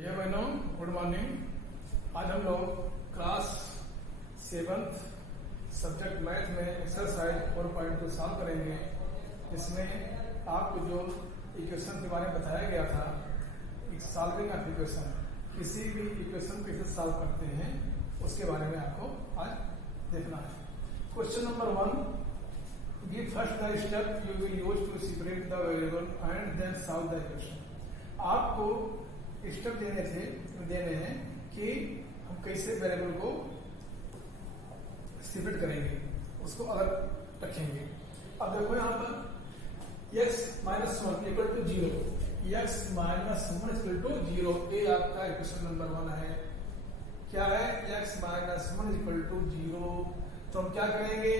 भैया बहनों good morning. आज हम लोग क्लास 7th सब्जेक्ट मैथ में एक्सरसाइज 4.2 सॉल्व करेंगे। इसमें आपको जो इक्वेशन के बारे में बताया गया था, सॉल्विंग ऑफ इक्वेशन, किसी भी इक्वेशन को कैसे सॉल्व करते हैं उसके बारे में आपको आज देखना है। Question number 1, give first the step you will use to separate the variable and then solve the equation. आपको स्टेप देने हैं कि हम कैसे वेरिएबल को सेपरेट करेंगे, उसको अलग रखेंगे। अब देखो यहाँ पर x minus 1 equal to 0, x minus 1 equal to 0, ये आपका इक्वेशन नंबर 1 है। क्या है? x minus 1 equal to 0। तो हम क्या करेंगे?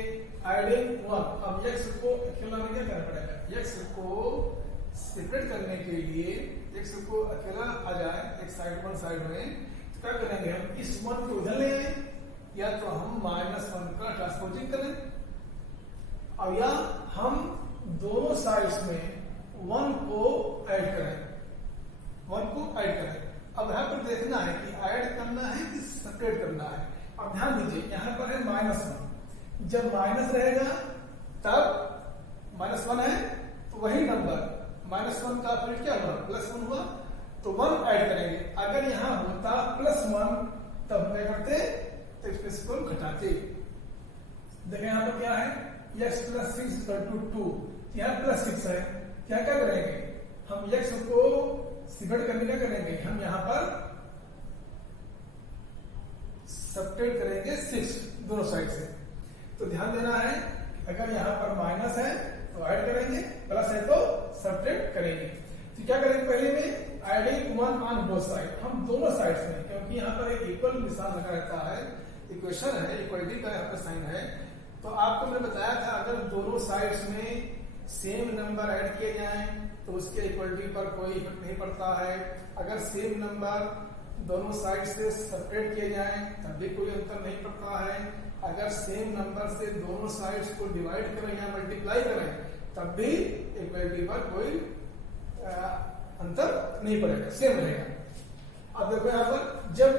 एडिंग 1। अब x को अकेला में क्या करना पड़ेगा? x को सेपरेट करने के लिए x को अकेला आ जाए एक साइड वन साइड में, तो क्या करेंगे? हम इस 1 को उधर ले आए या तो हम -1 का ट्रांसपोजिंग करें, अब या हम दोनों साइड्स में 1 को ऐड करें, 1 को ऐड करें। अब यहाँ पर देखना है कि ऐड करना है कि सेपरेट करना है। अब ध्यान दीजिए, यहाँ पर है -1, जब माइनस रहेगा तब -1 है तो वही नंबर -1 का फिर क्या हुआ? +1 हुआ, तो 1 ऐड करेंगे। अगर यहाँ होता +1 तब क्या करते? तो इसको घटाते। देखें यहाँ पर क्या है? x + 6 = 2, यहाँ +6 है। क्या करेंगे? हम x को सेपरेट करने क्या करेंगे? हम यहाँ पर सब्ट्रैक्ट करेंगे 6 दोनों साइड से। तो ध्यान देना है, अगर यहाँ पर माइनस है तो ऐड करेंगे, प्लस है तो सब्ट्रैक्ट करेंगे। तो क्या करेंगे? पहले में एडिंग 1 ऑन बोथ साइड, हम दोनों साइड्स में, क्योंकि यहाँ पर एक इक्वल निशान लगा रहता है, इक्वेशन है, इक्वलिटी का यहाँ पर साइन है। तो आपको मैंने बताया था अगर दोनों साइड्स में सेम नंबर ऐड किए जाएं तो उसके इक्वलिटी पर कोई इफेक्ट नहीं पड़ता है। अगर सेम नंबर दोनों साइड से सेपरेट किए जाएं तब भी कोई अंतर नहीं पड़ता है। अगर सेम नंबर से दोनों साइड्स को डिवाइड करें या मल्टीप्लाई करें तब भी इक्वलिटी पर कोई अंतर नहीं पड़ेगा, सेम रहेगा। अब देखो यहाँ पर जब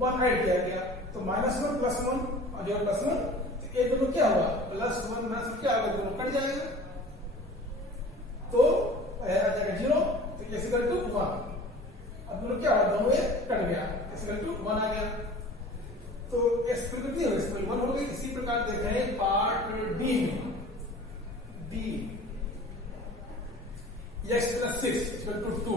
1 ऐड किया गया तो -1 + 1 और जो +1, तो ये दोनों क्या हुआ? +1 - क्या होगा? दोनों कट जाएगा तो आ जाएगा 0, तो x = 1। अब दोनों क्या हुआ? दोनों ये कट गया, x = 1 आ गया, तो x कितनी हो गई? 1 हो गई। इसी प्रकार देखें पार्ट डी में, x + 6 = 2।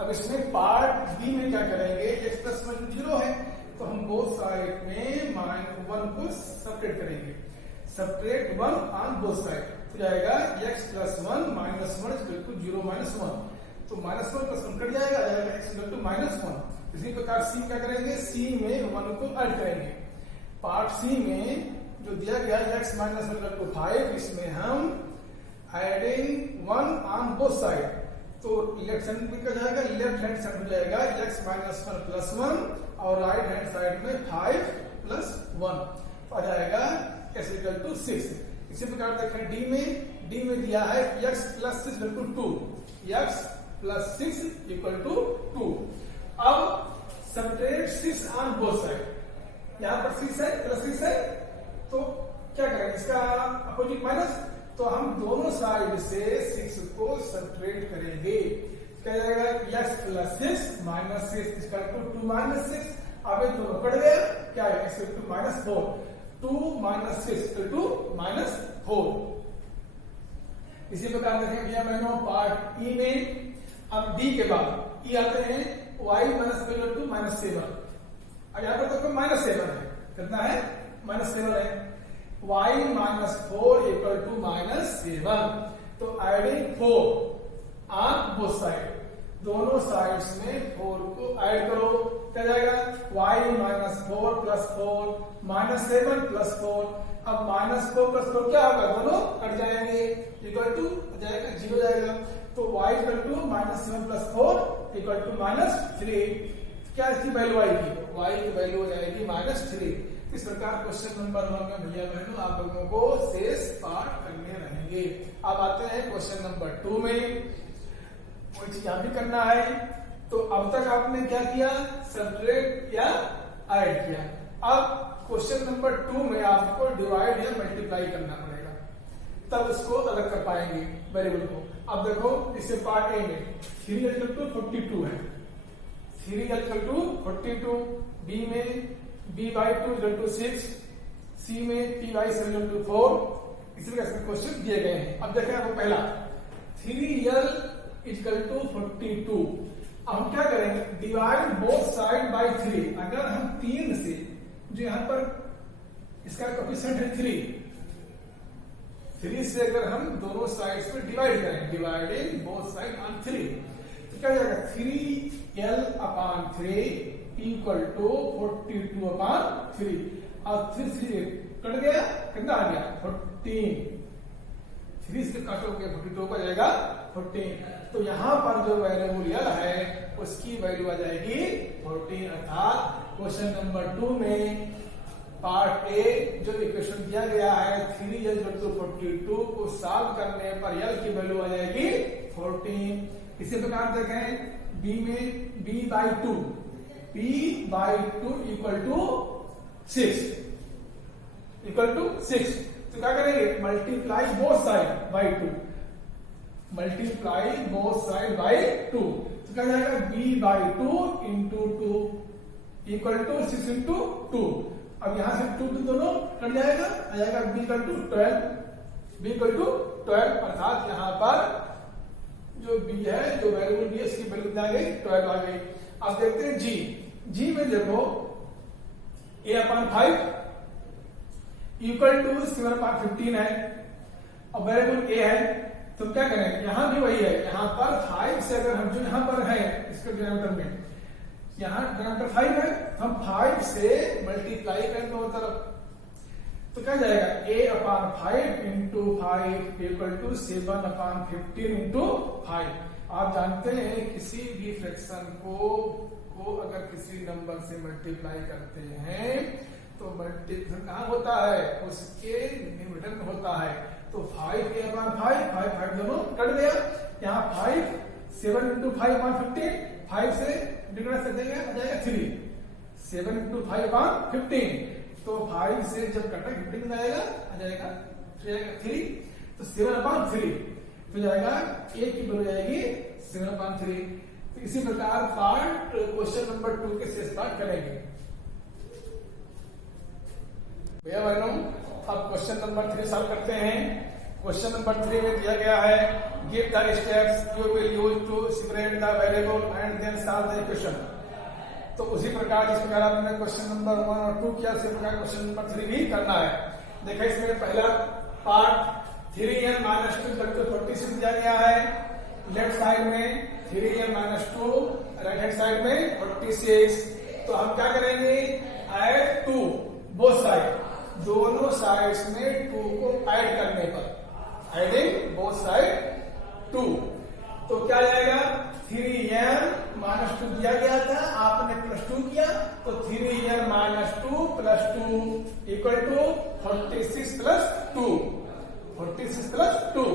अब इसमें पार्ट बी में क्या करेंगे? x + 1 0 है, तो हम बोथ साइड में -1 को सेपरेट करेंगे, सेपरेट 1 ऑन बोथ साइड, तो जाएगा x + 1 - 1 = 0 -1, तो -1 + 1 कट जाएगा, x = -1। इसी प्रकार सी क्या करेंगे? सी में 1 को ऐड करेंगे। पार्ट सी में जो दिया गया x - 1 = 5, इसमें हम एडिंग 1 ऑन बोथ साइड, तो लेफ्ट साइड में क्या जाएगा? लेफ्ट हैंड साइड में जाएगा x - 1 + 1 और राइट हैंड साइड में 5 + 1, तो आ जाएगा x = 6। इसी प्रकार देखें डी में दिया है x + 6 = 2, x + 6 = 2। अब सब्ट्रैक्ट 6 ऑन बोथ साइड, यहाँ पर 6 है, +6 है, तो क्या करेंगे? इसका अपोजिट माइनस, तो हम दोनों साइड से 6 को सब्ट्रैक्ट करेंगे। क्या जाएगा? x + 6 - 6 = 2 - 6। अब ये दोनों कट गया, क्या है? x = -4, 2 - 6 = -4। इसी प्रकार देखें भैया बहनों पार्ट ई में, अब डी के बाद ई आते हैं y - = -7। अब यहाँ पर तो -7 है, कितना है? -7 है। y - 4 = -7, तो एडिंग 4 ऑन बोथ साइड, दोनों साइड्स में 4 को ऐड करो, क्या जाएगा? y - 4 + 4 -7 + 4। अब -4 + 4 क्या होगा? दोनों कट जाएंगे, इक्वल टू जाएगा 0 जाएगा, तो y = -7 + 4 = -3। क्या इसकी वैल्यू आएगी? y की वैल्यू हो जाएगी -3। इस प्रकार क्वेश्चन नंबर 1 में भैया बहनों आप लोगों को शेष पार्ट करने रहेंगे। अब आते हैं क्वेश्चन नंबर 2 में। कोई चीज यहां भी करना है, तो अब तक आपने क्या किया, सब्ट्रैक्ट या ऐड किया। अब क्वेश्चन नंबर 2 में आपको डिवाइड या मल्टीप्लाई करना पड़ेगा, तब इसको अलग कर पाएंगे वेरिएबल को। अब देखो इससे पार्ट ए में 3 = 42 है, 3 = 42, बी में b/2 = 6, सी में p/7 = 4। इसी प्रकार से क्वेश्चन दिए गए हैं। अब देखें आपको पहला 3l = 42। अब हम क्या करेंगे, डिवाइड बोथ साइड बाय 3। अगर हम 3 से, जो यहां पर इसका कोएफिशिएंट है 3 से अगर हम दोनों साइड्स पे डिवाइड करें, डिवाइडिंग बोथ साइड ऑन 3, तो क्या जाएगा 3l/3 = 42/3। और 3 कट गया, कितना आ गया 14। 3 से काटोगे 42 का जाएगा 14। तो यहां पर जो वेरिएबल यल है उसकी वैल्यू आ जाएगी 14। अर्थात क्वेश्चन नंबर 2 में पार्ट ए जो इक्वेशन दिया गया है 3l = 42 को सॉल्व करने पर यल की वैल्यू आ जाएगी 14। इसी प्रकार देखें बी में b/2 = 6 तो क्या करेंगे, multiply both side by 2, multiply both side by 2। तो क्या जाएगा b/2 × 2 = 6 × 2। अब यहां से 2 दोनों कट जाएगा, आ जाएगा b = 12, b = 12। अर्थात यहां पर जो b है, जो वेरिएबल b है, इसकी वैल्यू आ गई 12 आ गई। अब देखते हैं जी में देखो a/5 = 7/15 है। अब वेरिएबल a है, तो क्या करें, यहां भी वही है, यहां पर 5 से अगर हम जो यहां पर है इसके डिनोमिनेटर में, यहां डिनोमिनेटर 5 है, हम 5 से मल्टीप्लाई करें दोनों तरफ, तो क्या जाएगा a/5 × 5 = 7/15 × 5। आप जानते हैं किसी भी फ्रैक्शन को अगर किसी नंबर से मल्टीप्लाई करते हैं तो मल्टीप्लिकेशन कहां होता है, उसके न्यूमरेटर में होता है। तो 5a/5 दोनों कट गया, यहाँ 5 7 × 5/15, 5 से डिवाइड कर देंगे आ जाएगा 3, 7 × 5/15। तो 5 से जब कटा 15 में आएगा, आ जाएगा 3, तो 7/3 तो जाएगा a की वैल्यू जाएगी 7/3। तो इसी प्रकार पार्ट क्वेश्चन नंबर 2 के शेष पार्ट करेंगे। भैया बहनों, अब क्वेश्चन नंबर 3 सॉल्व करते हैं। क्वेश्चन नंबर 3 में दिया गया है give the steps you will use to separate the variable and then solve the equation. तो उसी प्रकार जिस प्रकार आपने क्वेश्चन नंबर 1 और 2 किया, उसी प्रकार क्वेश्चन नंबर 3 भी करना है। देखिए इसमें पहला पार्ट 3n - 2 = 46 दिया गया है। लेफ्ट साइड में 3n - 2, राइट हैंड साइड में 46। तो हम क्या करेंगे, ऐड 2 बोथ साइड, दोनों साइड्स में 2 को ऐड करने पर, एडिंग बोथ साइड 2, तो क्या जाएगा 3n - 2 दिया गया था, आपने +2 किया, तो 3n - 2 + 2 = 46 + 2, 46 + 2।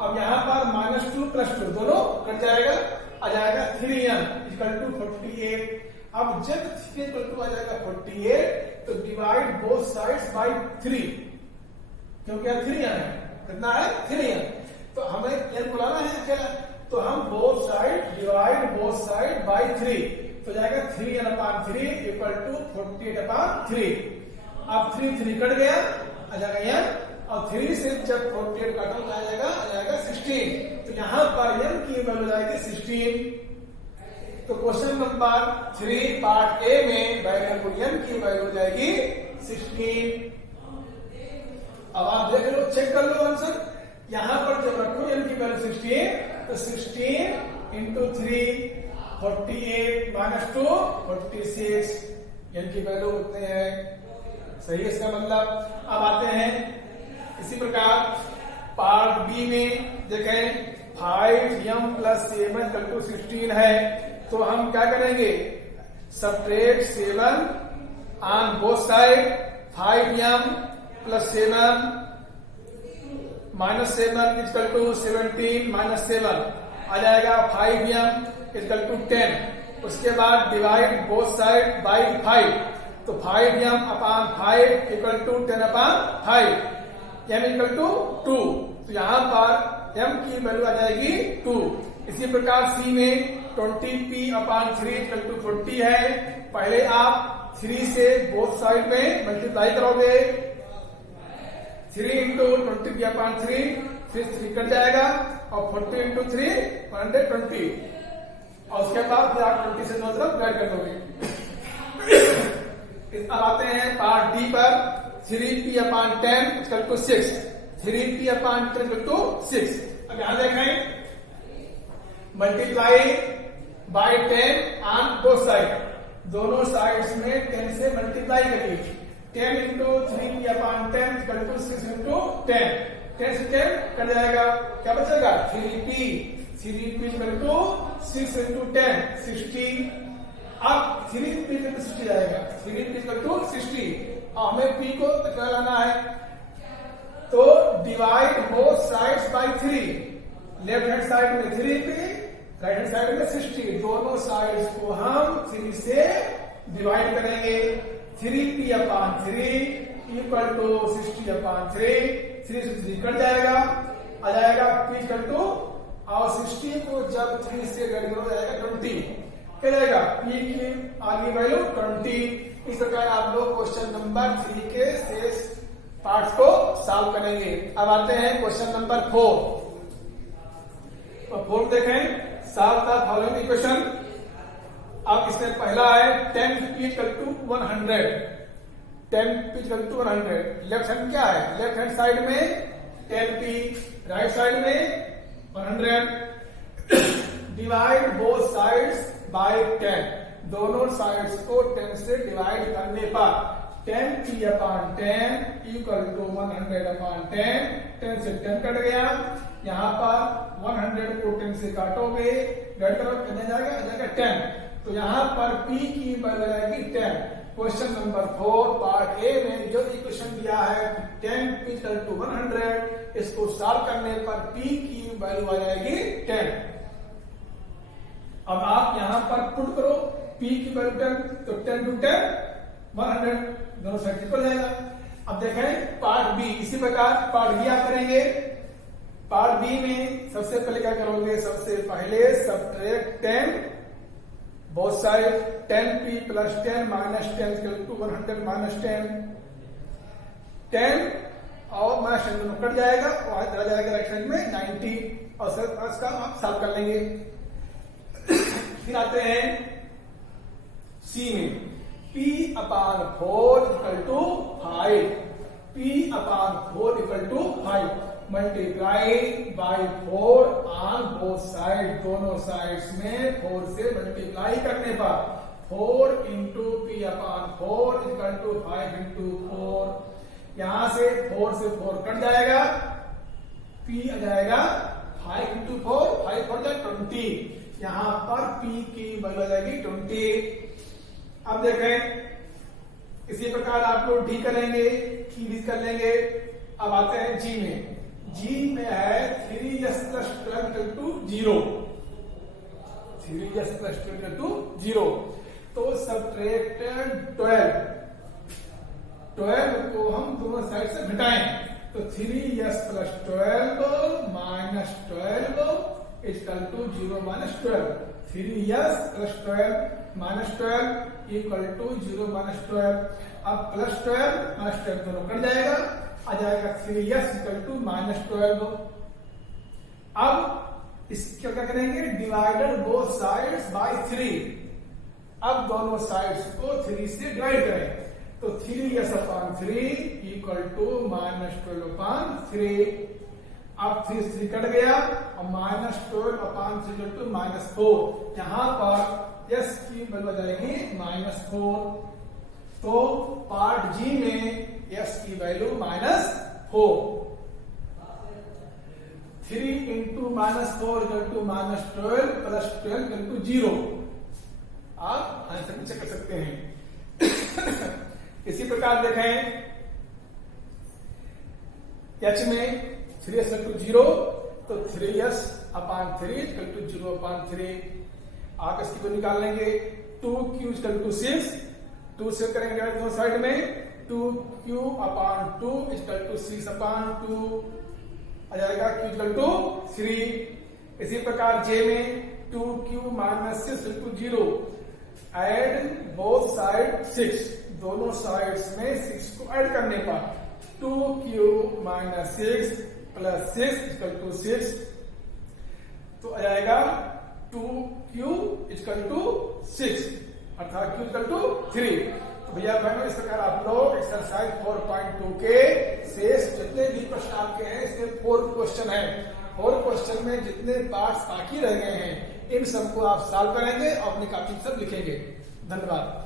अब यहां पर -2 + 2 दोनों कट जाएगा, आ जाएगा 3n = 48। अब जब थीटा इक्वल टू आ जाएगा 48, तो डिवाइड बोथ साइड्स बाय 3, क्योंकि यहाँ 3n है, कितना है 3n, तो हमें n बुलाना है अकेला, तो हम both side divide both side by 3, तो जाएगा 3n/3 = 48/3। अब 3 कट गया, आ जाएगा n, और 3 से जब 48 काटा तो आ जाएगा 16। तो यहां पर n की वैल्यू जाएगी 16। तो क्वेश्चन नंबर 3 पार्ट ए में वेरिएबल n की वैल्यू जाएगी 16। अब आप देख लो, चेक कर लो आंसर। यहां पर जब रखो n की वैल्यू 16, तो 16 × 3 48 - 2 46, n की वैल्यू होते हैं, सही है इसका मतलब। अब आते हैं इसी प्रकार पार्ट बी में, देखें 5m + 7 = 16 है, तो हम क्या करेंगे, subtract 7 on both side, 5m + 7 -7 = 17 - 7 आ जाएगा 5m = 10। उसके बाद डिवाइड बोथ साइड बाई 5, तो 5m upon 5 equal to 10 upon 5, m equal to 2, तो यहाँ पर m की वैल्यू आ जाएगी 2। इसी प्रकार C में 20p अपान 3 इक्वल टू 40 है। पहले आप 3 से बोथ साइड में मल्टीप्लाई करोगे, 3 इंटू 20p अपान 3, फिर 3 कट जाएगा और 40 इंटू 3 120, और उसके बाद फिर आप 20 से दोनों तरफ डिवाइड कर दोगे। अब आते हैं पार्ट डी पर, 3p upon 10 equal to 6, 3p upon 10 equal to 6। अब यहां देखें, multiply by 10 on both side, दोनों साइड्स में 10 से मल्टीप्लाई करिए। 10 into 3p upon 10 equal to 6 into 10, 10 से 10 कट जाएगा, क्या बचेगा 3p, 3p equal to 6 into 10 60। अब 3p इक्वल टू 60 जाएगा, 3p इक्वल टू 60, और हमें p को क्या लाना है, तो divide both sides by 3, left hand side में 3p, राइट हैंड साइड में 60, दोनों साइड्स को हम 3 से डिवाइड करेंगे। 3p अपान 3 इक्वल टू 60 अपान 3, 3 से 3 कट जाएगा, आ जाएगा p इक्वल टू, और 60 को जब 3 से डिवाइड करो जाएगा 20, क्या जाएगा p की आगे वैल्यू 20। इस प्रकार आप लोग क्वेश्चन नंबर 3 के शेष पार्ट्स को सॉल्व करेंगे। अब आते हैं क्वेश्चन नंबर 4। तो 4 देखें, सॉल्व द फॉलोइंग इक्वेशन। अब इसमें पहला है 10p equal to 100, 10p equal to 100। Left hand क्या है, लेफ्ट हैंड साइड में 10p, राइट साइड में 100। डिवाइड बोथ साइड्स बाय 10, दोनों साइड्स को 10 से डिवाइड करने पर 10p अपान 10 इक्वल टू 100 अपान 10, 10 से 10 कट गया, यहाँ पर 100 को 10 से काटोगे, डिवाइड करो, कितना जाएगा 10, तो यहाँ पर p की वैल्यू आएगी 10। क्वेश्चन नंबर 4 पार्ट ए में जो इक्वेशन दिया है 10p इक्वल टू 100, इसको सॉल्व करने पर p की वैल्यू आ जाएगी 10। अब आप यहाँ पर पुट करो p की वैल्यू 10, तो 10 टू 10 100, दोनों साइड इक्वल जाएगा। अब देखें पार्ट बी, इसी प्रकार पार्ट बी आप करेंगे। पार्ट बी में सबसे पहले क्या करोगे, सबसे पहले subtract 10 both side, 10p plus 10 minus 10 equal to 100 minus 10, 10 और माइनस 10 दोनों कट जाएगा और चला जाएगा राइट साइड में 90, और सर इसका आप सॉल्व कर लेंगे। फिर आते हैं सी में, p upon 4 equal to 5, p upon 4 equal to 5, multiply by 4 on both side, दोनों साइड्स में 4 से मल्टीप्लाई करने पर 4 into p upon 4 equal to 5 into 4, यहां से 4 से 4 कट जाएगा, p आ जाएगा 5 इंटू 4, 5 4 जाएगा 20, यहां पर p की वैल्यू आ जाएगी 20। अब देखें इसी प्रकार आप लोग डी करेंगे, की भी कर लेंगे। अब आते हैं जी में, जी में है 3s plus 12 equal to 0, 3s plus 12 equal to 0, तो सबट्रैक्ट 12 को हम दोनों साइड से घटाएं, तो 3s plus 12 minus 12 equal to 0 minus 12, 3s plus 12 minus 12 equal to 0 minus 12। अब प्लस 12 माइनस 12 दोनों कट जाएगा, आ जाएगा 3s इक्वल टू माइनस 12। अब इसको क्या करेंगे, डिवाइडेड बोथ साइड्स बाय 3, अब दोनों साइड्स को 3 से डिवाइड करें, तो 3s upon 3 equal to minus 12 upon 3, अब 3 3 कट गया और minus 12 upon 3 equal to minus 4, यहां पर s की वैल्यू आ जाएगी माइनस 4, तो पार्ट जी में s की value minus 4, 3 into minus 4 equal to minus 12 plus 12 equal to 0, आप आंसर चेक कर सकते हैं। इसी प्रकार देखें h में 3s इक्वल टू 0, तो 3s अपान 3 इक्वल टू 0 अपान 3। आप इसकी को निकाल लेंगे 2q इक्वल टू 6, 2 से करेंगे दोनों साइड में 2q अपान 2 इक्वल टू 6 अपान 2 आ जाएगा q इक्वल टू 3। इसी प्रकार j में 2q minus 6 equal to 0, add both side 6, दोनों साइड्स में 6 को ऐड करने पर 2q minus 6 plus 6 equal to 6, तो आ जाएगा 2q इक्वल टू 6 अर्थात q इक्वल टू 3। तो भैया बहनों इस प्रकार आप लोग एक्सरसाइज 4.2 के शेष जितने भी प्रश्न आपके हैं, इसमें 4 क्वेश्चन है, 4 क्वेश्चन में जितने पार्ट्स बाकी रह गए हैं इन सबको आप सॉल्व करेंगे और अपनी कॉपी सब लिखेंगे। धन्यवाद।